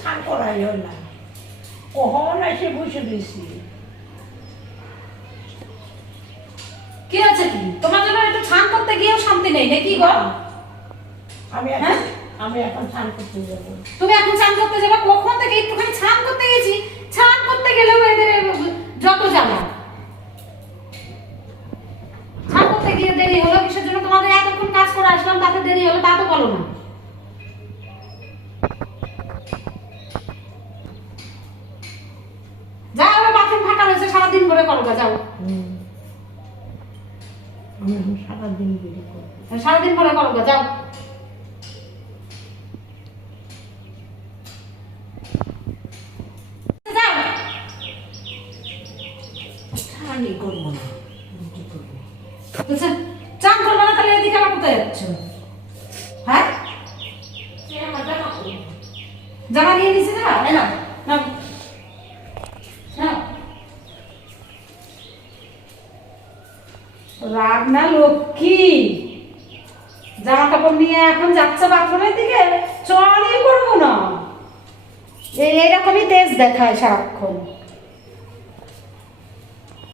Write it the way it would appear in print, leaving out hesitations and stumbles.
স্নান করাই হয় না, কখন এসে বসে দিয়েছি। কি আছে কি তোমার জন্য? একটু স্নান করতে গিয়েও শান্তি নেই নাকি গো? আমি এখন স্নান করতে যাবো। তুমি এখন স্নান করতে যাবে? কখন থেকে একটুখানি স্নান করতে গেছি, স্নান করতে গেলেও এদের যত জ্বালা। স্নান করতে গিয়ে দেরি হলো কিসের জন্য? তোমাদের এতক্ষণ কাজ করে আসলাম, তাতে দেরি হলো, তা তো বলো না। যাও, বাথরুম ফাঁকা রয়েছে, সারাদিন ভরে করো, যাও। আমি সারাদিন বেরিয়ে করবো, সারাদিন ভরে করো, যাও। স্নানই করবো না, কি করবো? চান করবো না তাহলে এদিকে আবার কোথায় যাচ্ছ? হ্যাঁ, জামা নিয়ে নিছি না, না না রাগ না লক্ষ্মী, জামা কাপড় নিয়ে এখন যাচ্ছে বাথরুমের দিকে, চলই করবো না। এইরকমই তেজ দেখায় সারাক্ষণ।